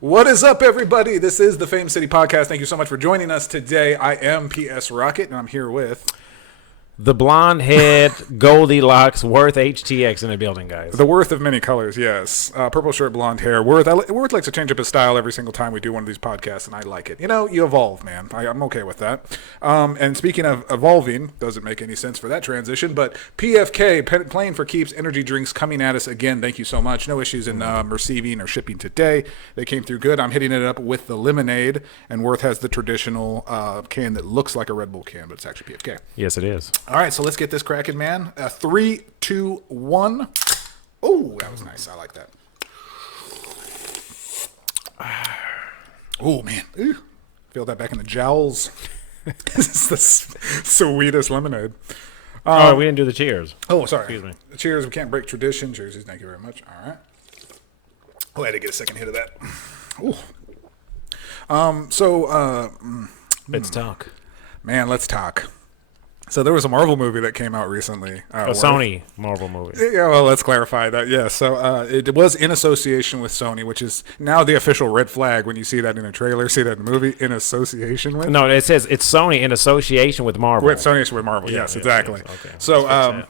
What is up, everybody? This is the Fame City Podcast. Thank you so much for joining us today. I am PS Rocket, and I'm here with... The blonde head Goldilocks Worth HTX in the building, guys. The Worth of many colors, yes. Purple shirt, blonde hair. Worth likes to change up his style every single time we do one of these podcasts, and I like it. You know, you evolve, man. I'm okay with that. And speaking of evolving, doesn't make any sense for that transition, but PFK, Playing for Keeps energy drinks coming at us again. Thank you so much. No issues in receiving or shipping today. They came through good. I'm hitting it up with the lemonade, and Worth has the traditional can that looks like a Red Bull can, but it's actually PFK. Yes, it is. All right, so let's get this cracking, man. 3, 2, 1. Oh, that was nice. I like that. Oh, man. Ooh. Feel that back in the jowls. This is the sweetest lemonade. We didn't do the cheers. Oh, sorry. Excuse me. Cheers. We can't break tradition. Cheers. Thank you very much. All right. Oh, I had to get a second hit of that. Ooh. Let's talk. Man, let's talk. So there was a Marvel movie that came out recently. A Sony Marvel movie. Yeah, well, let's clarify that. Yeah, so it was in association with Sony, which is now the official red flag when you see that in a trailer, see that in a movie, in association with. No, it says it's Sony in association with Marvel. With Sony with Marvel, yes, exactly. Yes. Okay. So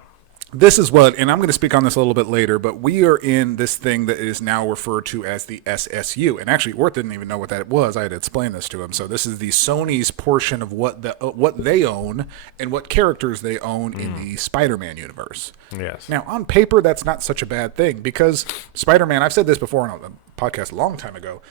this is what, and I'm going to speak on this a little bit later, but we are in this thing that is now referred to as the SSU. And actually, Worth didn't even know what that was. I had to explain this to him. So this is the Sony's portion of what they own and what characters they own in the Spider-Man universe. Yes. Now, on paper, that's not such a bad thing because Spider-Man, I've said this before on a podcast a long time ago.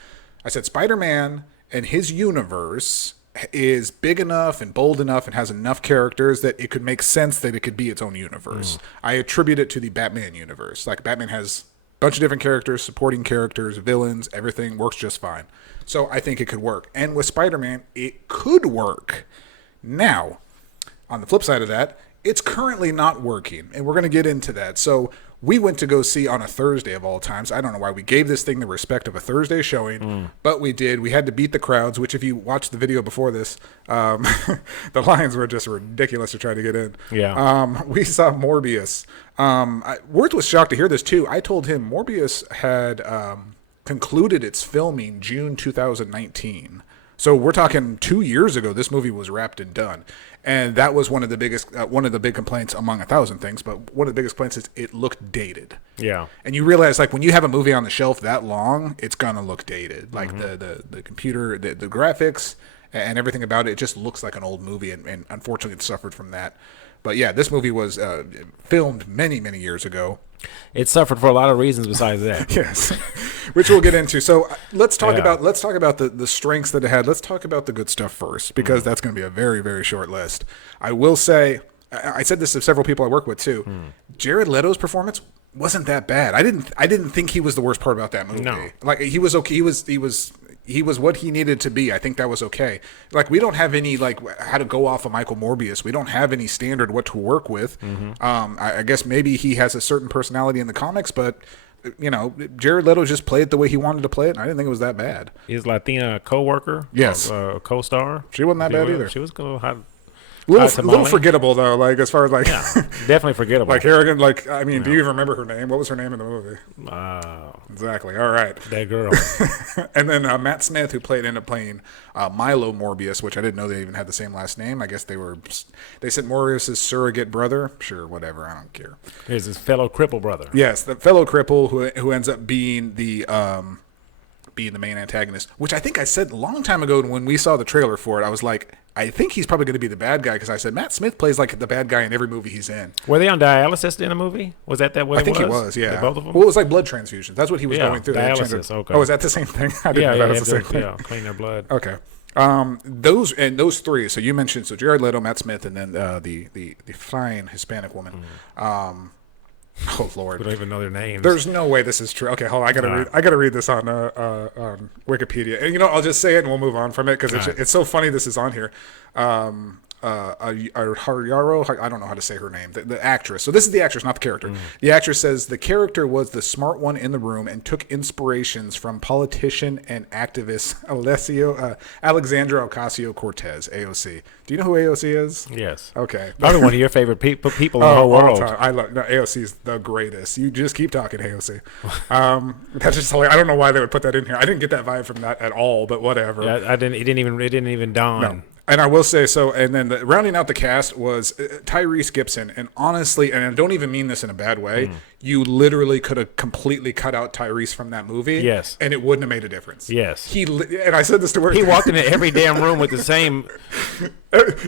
I said Spider-Man and his universe is big enough and bold enough and has enough characters that it could make sense that it could be its own universe. I attribute it to the Batman universe. Like, Batman has a bunch of different characters, supporting characters, villains, everything works just fine. So I think it could work. And with Spider-Man, it could work. Now, on the flip side of that, it's currently not working, and we're going to get into that. So we went to go see on a Thursday of all times. I don't know why we gave this thing the respect of a Thursday showing, but we did. We had to beat the crowds, which if you watched the video before this, the lines were just ridiculous to try to get in. Yeah. We saw Morbius. Worth was shocked to hear this, too. I told him Morbius had concluded its filming June 2019. So we're talking 2 years ago, this movie was wrapped and done. And that was one of the big complaints among 1,000 things, but one of the biggest complaints is it looked dated. Yeah. And you realize, like, when you have a movie on the shelf that long, it's going to look dated. Like, the computer, the graphics, and everything about it just looks like an old movie, and unfortunately it suffered from that. But yeah, this movie was filmed many, many years ago. It suffered for a lot of reasons besides that. Yes, which we'll get into. So let's talk about the strengths that it had. Let's talk about the good stuff first, because that's going to be a very, very short list. I will say, I said this to several people I work with too. Jared Leto's performance wasn't that bad. I didn't think he was the worst part about that movie. No. Like, he was okay. He was what he needed to be. I think that was okay. Like, we don't have any, like, how to go off of Michael Morbius. We don't have any standard what to work with. I guess maybe he has a certain personality in the comics, but, you know, Jared Leto just played it the way he wanted to play it, and I didn't think it was that bad. His Latina co-worker? Yes. Co-star? She wasn't that bad either. She was going to have... Little forgettable, though, like, as far as, like... Yeah, definitely forgettable. Like, arrogant, like, I mean, do you even remember her name? What was her name in the movie? Exactly, all right. That girl. And then Matt Smith, who ended up playing Milo Morbius, which I didn't know they even had the same last name. I guess they sent Morbius' surrogate brother. Sure, whatever, I don't care. Here's his fellow cripple brother. Yes, the fellow cripple who ends up being the main antagonist, which I think I said a long time ago when we saw the trailer for it. I was like, I think he's probably going to be the bad guy, because I said Matt Smith plays like the bad guy in every movie he's in. Were they on dialysis in the movie? Was that what it was? I think he was, yeah. Both of them? Well, it was like blood transfusions. That's what he was going through. Dialysis, okay. Oh, is that the same thing? I didn't know that was the same thing. Yeah, clean their blood. Okay. Those three. So you mentioned Jared Leto, Matt Smith, and then the fine Hispanic woman. Oh Lord! We don't even know their names. There's no way this is true. Okay, hold on. I gotta read this on Wikipedia, and I'll just say it and we'll move on from it, because it's so funny this is on here. Haryaro, I don't know how to say her name, the actress. So this is the actress, not the character. The actress says the character was the smart one in the room and took inspirations from politician and activist Alexandra Ocasio-Cortez, AOC. Do you know who AOC is? Yes. Okay. Probably one of your favorite people in the whole all world. time. I love AOC is the greatest. You just keep talking AOC. That's just hilarious. I don't know why they would put that in here. I didn't get that vibe from that at all, but whatever. Yeah, It didn't even dawn. No. And I will say so. And then rounding out the cast was Tyrese Gibson. And honestly, and I don't even mean this in a bad way, you literally could have completely cut out Tyrese from that movie. Yes. And it wouldn't have made a difference. Yes. And I said this to work. He walked into every damn room with the same.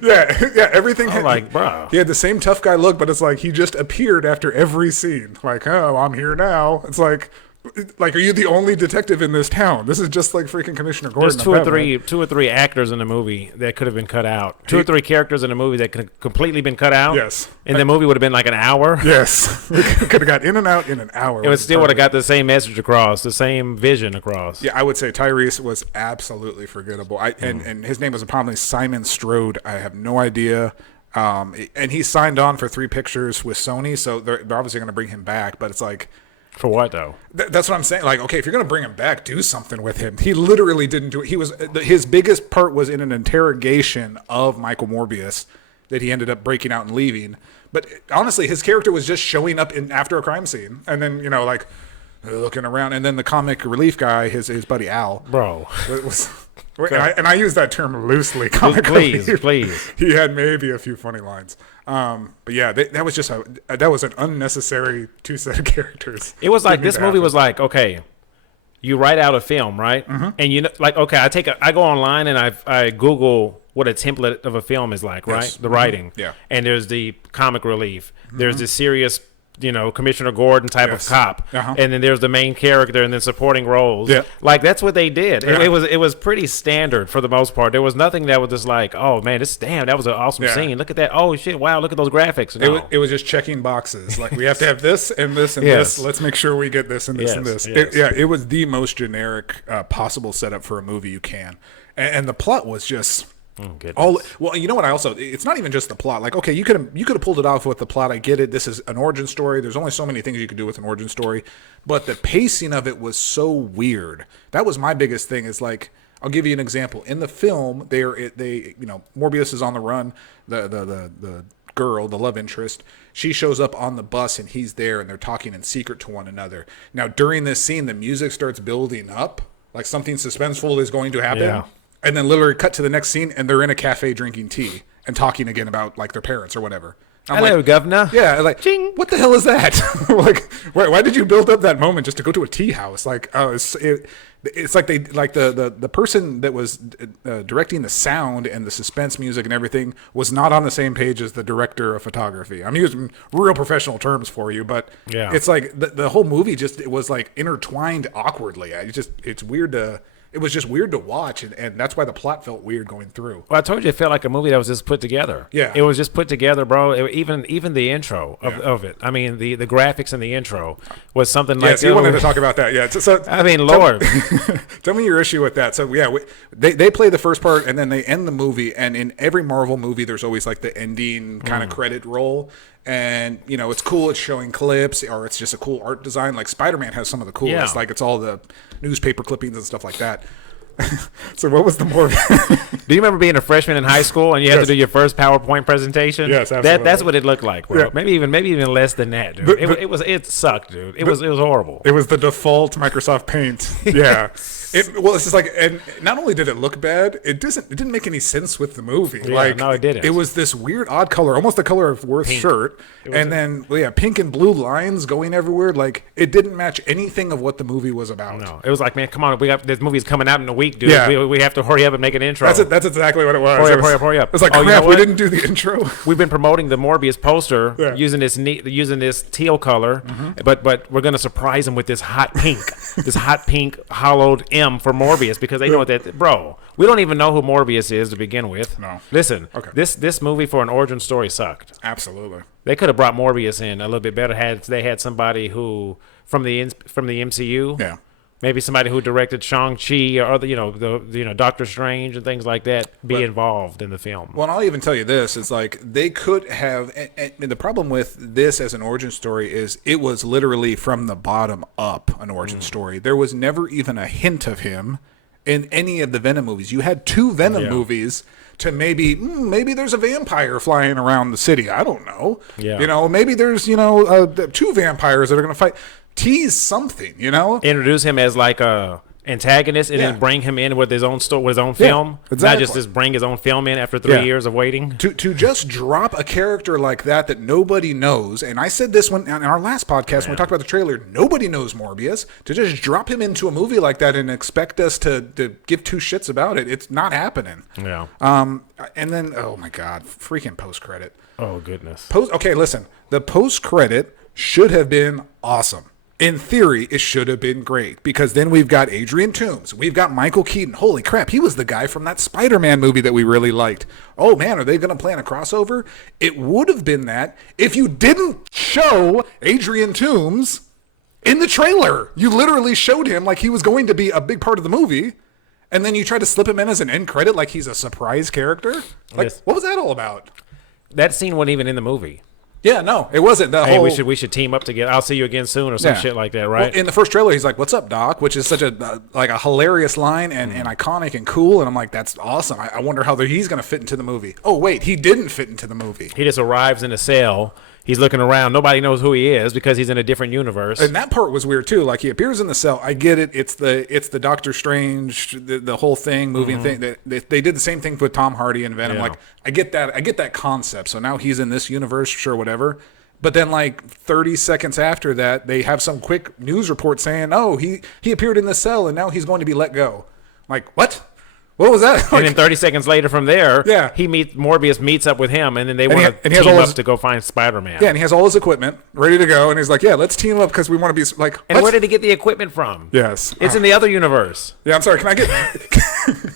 Yeah, everything. I'm like, bro. He had the same tough guy look, but it's like he just appeared after every scene. Like, oh, I'm here now. It's like, are you the only detective in this town? This is just like freaking Commissioner Gordon. There's two or three actors in the movie that could have been cut out. Two or three characters in the movie that could have completely been cut out. Yes. And the movie would have been like an hour. Yes. Could have got in and out in an hour. It would still would have got the same message across, the same vision across. Yeah, I would say Tyrese was absolutely forgettable. And his name was probably Simon Strode. I have no idea. And he signed on for 3 pictures with Sony, so they're obviously going to bring him back. But it's like, for what though? That's what I'm saying. Like, okay, if you're going to bring him back, do something with him. He literally didn't do it. His biggest part was in an interrogation of Michael Morbius that he ended up breaking out and leaving. But honestly, his character was just showing up after a crime scene, and then like looking around, and then the comic relief guy, his buddy Al, bro. And I use that term loosely. Comic relief. Please. He had maybe a few funny lines. But yeah, that was just that was an unnecessary 2 set of characters. It was like this movie was like, okay, you write out a film, right? And okay, I go online and I Google what a template of a film is like, right? Yes. The writing. Yeah. And there's the comic relief. There's the serious, Commissioner Gordon type of cop. And then there's the main character and then supporting roles. Yeah. Like that's what they did. Yeah. It was pretty standard for the most part. There was nothing that was just like, oh man, that was an awesome scene. Look at that. Oh shit, wow, look at those graphics. No. It was just checking boxes. Like, we have to have this and this and Yes. this. Let's make sure we get this and this and this. Yes. It was the most generic possible setup for a movie you can. And the plot was just well, you know what? It's not even just the plot. Like, okay, you could have pulled it off with the plot. I get it. This is an origin story. There's only so many things you could do with an origin story, but the pacing of it was so weird. That was my biggest thing. Is like, I'll give you an example. In the film, Morbius is on the run. The girl, the love interest, she shows up on the bus and he's there, and they're talking in secret to one another. Now, during this scene, the music starts building up, like something suspenseful is going to happen. Yeah. And then literally cut to the next scene, and they're in a cafe drinking tea and talking again about like their parents or whatever. Hello, like, governor. Yeah, like, Ching. What the hell is that? Like, why did you build up that moment just to go to a tea house? Like, it's like the person that was directing the sound and the suspense music and everything was not on the same page as the director of photography. I'm using real professional terms for you, but it's like the whole movie it was like intertwined awkwardly. It was just weird to watch, and that's why the plot felt weird going through. Well, I told you it felt like a movie that was just put together. Yeah. It was just put together, bro. Even the intro of it. I mean, the graphics in the intro was something like... Yes, you wanted to talk about that, yeah. So I mean, Lord. Tell me your issue with that. So, yeah, they play the first part, and then they end the movie, and in every Marvel movie, there's always like the ending kind of credit roll. And, it's cool. It's showing clips, or it's just a cool art design. Like, Spider-Man has some of the coolest. Yeah. Like, it's all the newspaper clippings and stuff like that. So what was the more? Do you remember being a freshman in high school and you had to do your first PowerPoint presentation? Yes, absolutely. That's what it looked like, bro. Yeah. Maybe even less than that, dude. It sucked, dude. It was horrible. It was the default Microsoft Paint. Yeah. It's just like, and not only did it look bad, it didn't make any sense with the movie. Yeah, no, it didn't. It was this weird, odd color, almost the color of Worth's shirt, and then pink and blue lines going everywhere. Like, it didn't match anything of what the movie was about. No, it was like, man, come on, this movie's coming out in a week, dude. Yeah. We have to hurry up and make an intro. That's exactly what it was. Hurry up. It's like, crap, we didn't do the intro. We've been promoting the Morbius poster using this teal color, but we're gonna surprise them with this hot pink hollowed M for Morbius, because they know what that, bro. We don't even know who Morbius is to begin with. No. Listen, Okay. this movie for an origin story sucked. Absolutely. They could have brought Morbius in a little bit better had they had somebody who from the MCU. Yeah. Maybe somebody who directed Shang-Chi or other, Doctor Strange and things like that be involved in the film. Well, and I'll even tell you this: it's like they could have. And the problem with this as an origin story is it was literally from the bottom up an origin story. There was never even a hint of him in any of the Venom movies. You had 2 Venom movies to maybe there's a vampire flying around the city. I don't know. Yeah. Maybe there's 2 vampires that are going to fight. Tease something, Introduce him as like a antagonist and then bring him in with his own story, with his own film. Exactly. Not just bring his own film in after 3 years of waiting. To just drop a character like that nobody knows, and I said this in our last podcast when we talked about the trailer, nobody knows Morbius. To just drop him into a movie like that and expect us to give 2 shits about it, it's not happening. Yeah. And then, oh my God, freaking post-credit. Oh, goodness. Okay, listen. The post-credit should have been awesome. In theory, it should have been great because then we've got Adrian Toomes. We've got Michael Keaton. Holy crap, he was the guy from that Spider-Man movie that we really liked. Oh man, are they going to plan a crossover? It would have been that if you didn't show Adrian Toomes in the trailer. You literally showed him like he was going to be a big part of the movie, and then you tried to slip him in as an end credit like he's a surprise character. Like, what was that all about? That scene wasn't even in the movie. Yeah, no, it wasn't. We should team up together. I'll see you again soon or some shit like that, right? Well, in the first trailer, he's like, "What's up, Doc?" Which is such a hilarious line and iconic and cool. And I'm like, that's awesome. I wonder how he's going to fit into the movie. Oh wait, he didn't fit into the movie. He just arrives in a cell. He's looking around. Nobody knows who he is because he's in a different universe. And that part was weird too. Like he appears in the cell. I get it. It's the Doctor Strange, the whole thing, movie and thing. They did the same thing with Tom Hardy and Venom. Yeah. Like I get that. I get that concept. So now he's in this universe, sure, whatever. But then, like 30 seconds after that, they have some quick news report saying, "Oh, he appeared in the cell and now he's going to be let go." Like what? What was that? And then 30 seconds later from there, Yeah. Morbius meets up with him, and then they want to team up to go find Spider-Man. Yeah, and he has all his equipment ready to go, and he's like, "Yeah, let's team up because we want to be like." And what? where did he get the equipment from? Yes, It's in the other universe. Yeah, I'm sorry. Can I get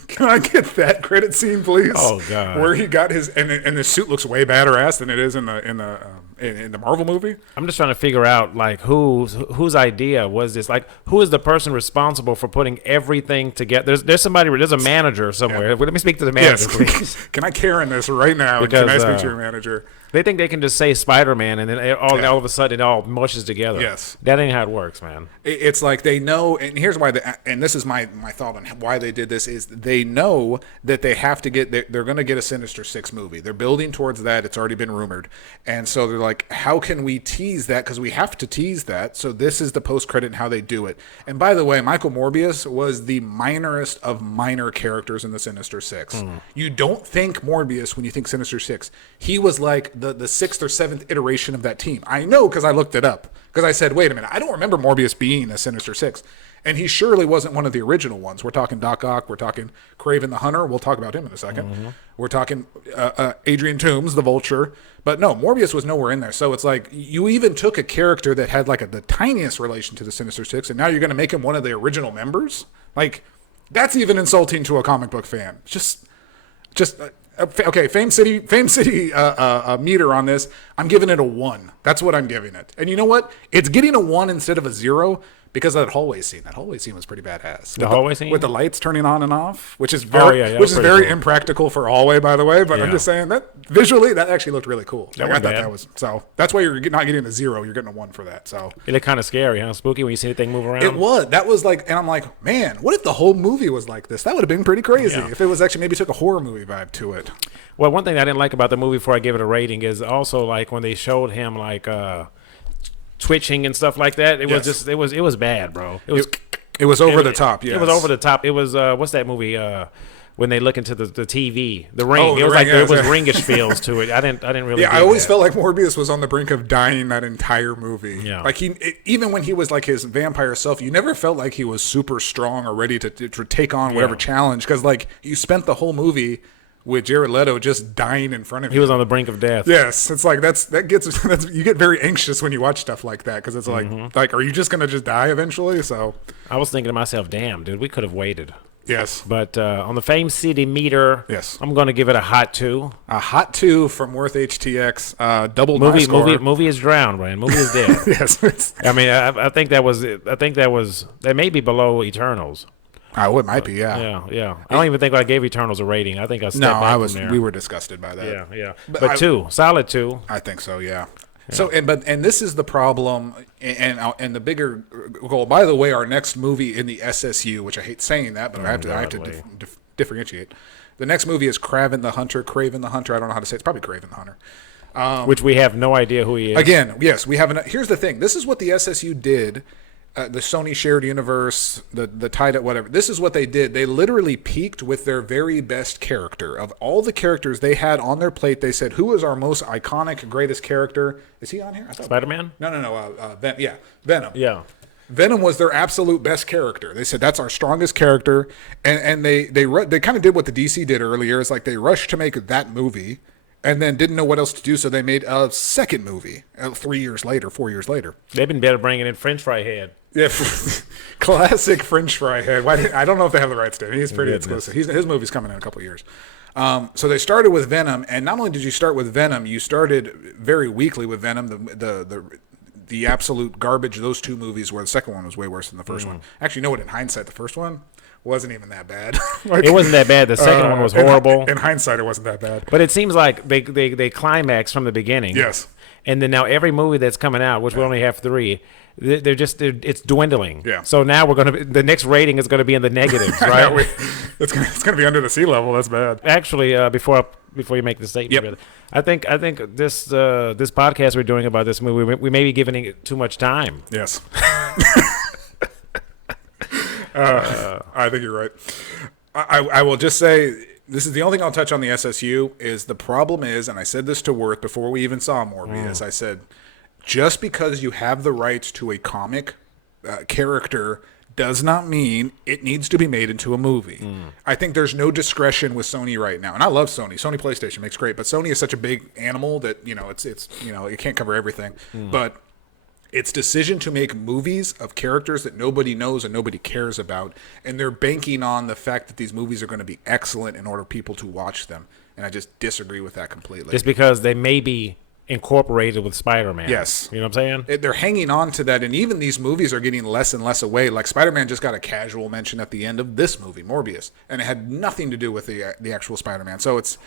can I get that credit scene, please? Oh God, where he got his and the suit looks way badder ass than it is in the Marvel movie. I'm just trying to figure out like whose idea was this? Like, who is the person responsible for putting everything together? There's somebody. There's a manager somewhere. Yeah. Let me speak to the manager, please. Can I Karen this right now? Because, can I speak to your manager? They think they can just say Spider-Man and then all of a sudden it all mushes together. Yes. That ain't how it works, man. It's like they know, and here's why, and this is my thought on why they did this, is they know that they have to get, they're going to get a Sinister Six movie. They're building towards that. It's already been rumored. And so they're like, how can we tease that? Because we have to tease that. So this is the post-credit and how they do it. And by the way, Michael Morbius was the minorest of minor characters in the Sinister Six. You don't think Morbius when you think Sinister Six. He was like the sixth or seventh iteration of that team. I know because I looked it up. Because I said, wait a minute, I don't remember Morbius being a Sinister Six. And he surely wasn't one of the original ones. We're talking Doc Ock. We're talking Kraven the Hunter. We'll talk about him in a second. We're talking Adrian Toomes, the Vulture. But no, Morbius was nowhere in there. So it's like you even took a character that had like the tiniest relation to the Sinister Six, and now you're going to make him one of the original members? Like, that's even insulting to a comic book fan. Okay, Fame City meter on this. I'm giving it a 1. That's what I'm giving it. And you know what? It's getting a 1 instead of a 0 because of that hallway scene. That hallway scene was pretty badass. Hallway scene? With the lights turning on and off, which is very cool. Impractical for hallway, by the way. But I'm just saying that visually, that actually looked really cool. That was so that's why you're not getting a 0. You're getting a 1 for that. So it looked kind of scary, huh? Spooky when you see the thing move around. It was. That was like, and I'm like, man, what if the whole movie was like this? That would have been pretty crazy if it was actually maybe took a horror movie vibe to it. Well, one thing I didn't like about the movie before I gave it a rating is also like when they showed him like twitching and stuff like that. It was just it was bad, bro. It was over the top. Yes. It was over the top. It was what's that movie? When they look into the TV, The Ring. Oh, it was Ring, like there was Ringish feels to it. I didn't really. Yeah, I always felt like Morbius was on the brink of dying that entire movie. Yeah, like even when he was like his vampire self, you never felt like he was super strong or ready to take on whatever challenge. Because like you spent the whole movie with Jared Leto just dying in front of you. He was on the brink of death. Yes, it's like you get very anxious when you watch stuff like that because it's like are you just gonna just die eventually? So I was thinking to myself, damn, dude, we could have waited. Yes. But on the Fame City meter, Yes. I'm going to give it a hot 2. A hot 2 from Worth HTX. Double my score. Movie is drowned, man. Movie is dead. Yes. I mean, I think that was that may be below Eternals. Oh, it might be, Yeah. I don't even think I gave Eternals a rating. I think I stepped back from there. We were disgusted by that. Yeah. But 2, solid 2. I think so, yeah. So and this is the problem, and the bigger goal. By the way, our next movie in the SSU, which I hate saying that, but I have to differentiate. The next movie is Craven the Hunter. I don't know how to say it. It's probably Craven the Hunter. Which we have no idea who he is. Again, yes, we haven't. Here's the thing. This is what the SSU did. The Sony shared universe, the tied up, whatever. This is what they did. They literally peaked with their very best character. Of all the characters they had on their plate, they said, who is our most iconic, greatest character? Is he on here? Spider-Man? No. Venom. Yeah. Venom was their absolute best character. They said that's our strongest character, and they kind of did what the DC did earlier. It's like they rushed to make that movie, and then didn't know what else to do, so they made a second movie 4 years later. They've been better bringing in French Fry Head. Yeah, classic French Fry Head. I don't know if they have the rights to him. He's pretty exclusive. His movie's coming in a couple of years. So they started with Venom, and not only did you start with Venom, you started very weakly with Venom. The absolute garbage. Those 2 movies, where the second one was way worse than the first one. Actually, you know what? In hindsight, the first one wasn't even that bad. It wasn't that bad. The second one was horrible. In hindsight, it wasn't that bad. But it seems like they climax from the beginning. Yes. And then now every movie that's coming out, which we only have 3, it's dwindling. Yeah. So now the next rating is gonna be in the negatives, right? It's gonna be under the sea level. That's bad. Actually, before you make the statement, I think this podcast we're doing about this movie, we may be giving it too much time. Yes. I think you're right. I will just say, this is the only thing I'll touch on the SSU, is the problem is, and I said this to Worth before we even saw Morbius, I said, just because you have the rights to a comic character does not mean it needs to be made into a movie. I think there's no discretion with Sony right now. And I love Sony. Sony PlayStation makes great, but Sony is such a big animal that, it can't cover everything. But its decision to make movies of characters that nobody knows and nobody cares about, and they're banking on the fact that these movies are going to be excellent in order for people to watch them. And I just disagree with that completely. Just because they may be incorporated with Spider-Man. Yes. You know what I'm saying? They're hanging on to that, and even these movies are getting less and less away. Like Spider-Man just got a casual mention at the end of this movie, Morbius, and it had nothing to do with the actual Spider-Man. So it's,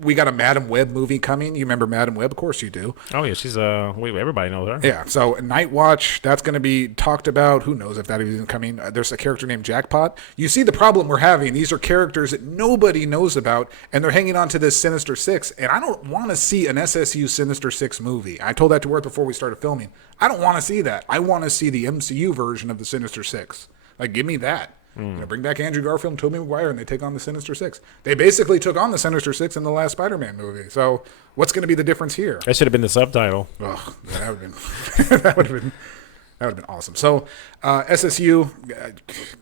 we got a Madam Web movie coming. You remember Madam Web? Of course you do. Oh, yeah. She's, everybody knows her. Yeah. So Night Watch, that's going to be talked about. Who knows if that is even coming. There's a character named Jackpot. You see the problem we're having. These are characters that nobody knows about, and they're hanging on to this Sinister Six. And I don't want to see an SSU Sinister Six movie. I told that to Worth before we started filming. I don't want to see that. I want to see the MCU version of the Sinister Six. Like, give me that. Bring back Andrew Garfield and Tobey Maguire, and they take on the Sinister Six. They basically took on the Sinister Six in the last Spider-Man movie. So what's going to be the difference here? That should have been the subtitle. Ugh, that would have been awesome. So SSU,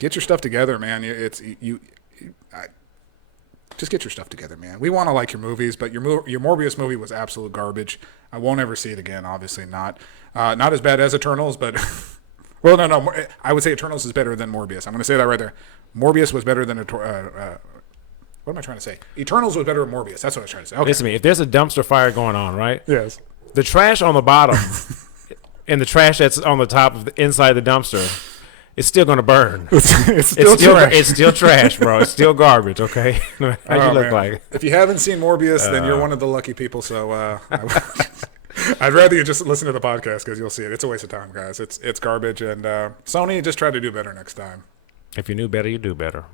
get your stuff together, man. Just get your stuff together, man. We want to like your movies, but your Morbius movie was absolute garbage. I won't ever see it again. Obviously not. Not as bad as Eternals, but. Well, no. I would say Eternals is better than Morbius. I'm going to say that right there. Morbius was better than what am I trying to say? Eternals was better than Morbius. That's what I was trying to say. Okay. Listen to me. If there's a dumpster fire going on, right? Yes. The trash on the bottom and the trash that's on the top of inside the dumpster, it's still going to burn. It's still trash. It's still trash, bro. It's still garbage, okay? How you look like? If you haven't seen Morbius, then you're one of the lucky people. So I'd rather you just listen to the podcast because you'll see it. It's a waste of time, guys. It's garbage. And Sony, just try to do better next time. If you knew better, you do better.